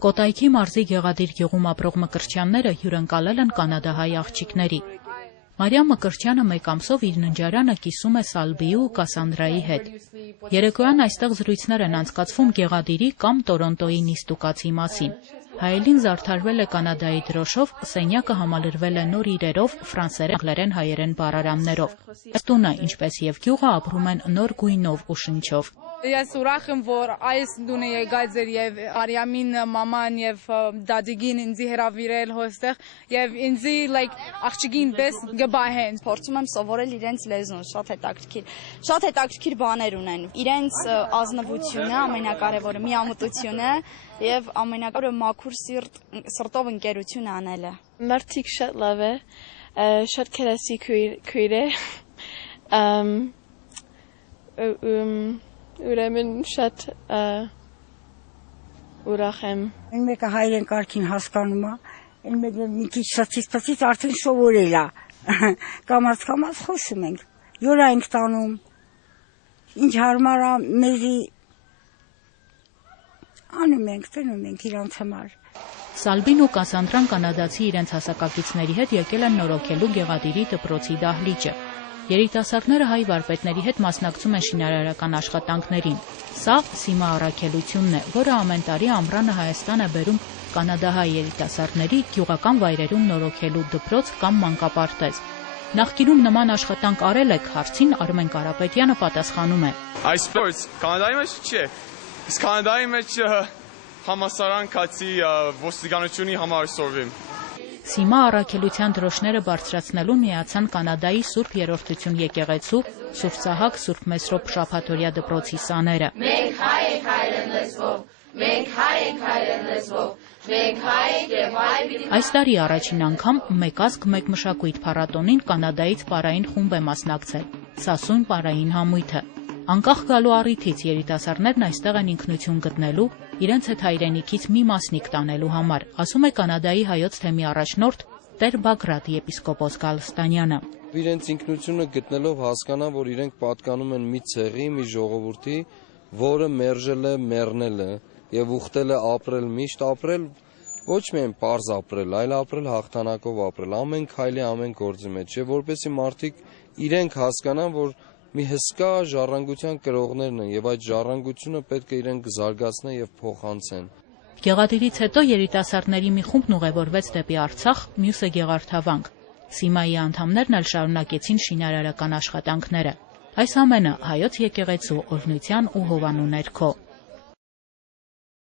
Կոտայքի մարզի Գեղադիր գյուղում ապրող Մկրտչյանները հյուրընկալել են կանադահայ աղջիկների։ Մարիամ Մկրտչյանը մեկ ամսով իր ննջարանը կիսում է Սալբիի ու Կասանդրայի հետ։ Երեկոյան այստեղ զրույցներ են անցկացվում Գեղադիրի կամ Տորոնտոյի նիստուկացի մասին։ Հայելին զարդարվել է կանադայի դրոշով, սենյակը համալրվել է նոր իրերով, ֆրանսերեն, անգլերեն, հայերեն բառարաններով։ Այս տունը, ինչպես եւ գյուղը, ապրում են նոր գույնով ու շնչով։ Ես ուրախ եմ, որ այս տունը եկած էր եւ Արիամին մաման եւ դադիգին ինձ հրավիրել հոստեղ եւ ինձ աղջիկին պես գբահեն։ Փորձում եմ սովորել իրենց լեզուն, շատ հետաքրքիր բաներ ունեն։ Իրենց ազնվությունը ամենակարևորը, միամտությունը եւ ամենակարևորը մաքուր սրտով ընկերություն անելը։ Մարդիկ շատ լավ է, շատ քերասի քույր է։ Ուրեմն շատ ուրախ եմ։ Այն մեկը հայերեն կարգին հասկանում է, այն մեկը մի քիչ սրտից արդեն սովորել է։ Կամաց խոսում ենք, յուրա ենք տանում, ինչ հարմար է մեզի անում ենք, տնում ենք իրանց համար։ Սալբին ու Կասանդրան կանադացի իրենց հասակակիցների հետ եկել են նորոգելու Գեղադիրի դպրոցի դահլիճը։ Երիտասարդները հայ վարպետների հետ մասնակցում են շինարարական աշխատանքներին։ Սա Սիմա առաքելությունն է, որը ամեն տարի ամռանը Հայաստան է բերում կանադահայ երիտասարդների գյուղական վայրերում նորոգելու դպրոց կամ մանկապարտեզ։ Նախկինում նման աշխատանք արել եք, հարցին Արմեն Կարապետյանը պատասխանում է։ Այսպես Կանադայի մեջ չէ։ Իսկ Կանադայի մեջ համասարան կացի ոստիկանությունի համար սորվեմ։ Սիմա առաքելության դրոշները բարձրացնելուն միացան Կանադայի Սուրբ Երրորդություն եկեղեցու, Սուրբ Սահակ, Սուրբ Մեսրոպ շաբաթօրյա դպրոցի սաները։ Մենք հայ ենք հայերեն լեզվով, մենք հայ ենք հայերեն լեզվով, մենք հայ ենք եւ հայ։ Այս տարի առաջին անգամ մեկ ազգ մեկ մշակույթ փառատոնին Կանադայից պարային խումբ է մասնակցել։ Սա սույն պարային համույթը։ Անկախ գալու առիթից երիտասարդներն այստեղ են ինքնություն գտնելու, իրենց հետ հայրենիքից մի մասնիկ տանելու համար, ասում է Կանադայի հայոց թեմի առաջնորդ Տեր Բագրատ եպիսկոպոս Գալստանյանը։ Իրենց ինքնությունը գտնելով հասկանան, որ իրենք պատկանում են մի ցեղի, մի ժողովրդի, որը մերժել է մեռնելը եւ ուխտել է ապրել, միշտ ապրել, ոչ միայն պարզ ապրել, այլ ապրել հաղթանակով ապրել, ամեն քայլի, ամեն գործի մեջ, եւ որպեսզի մարդիկ իրենք հասկանան, որ մի հսկա ժառանգության կրողներն են եւ այդ ժառանգությունը պետք է իրենք զարգացնեն եւ փոխանցեն։ Գեղադիրից հետո երիտասարդների մի խումբն ուղևորվեց դեպի Արցախ, մյուսը Գեղարդավանք։ Սիմայի անդամներն էլ շարունակեցին շինարարական աշխատանքները։ Այս ամենը հայոց եկեղեցու օրհնության ու հովանու ներքո։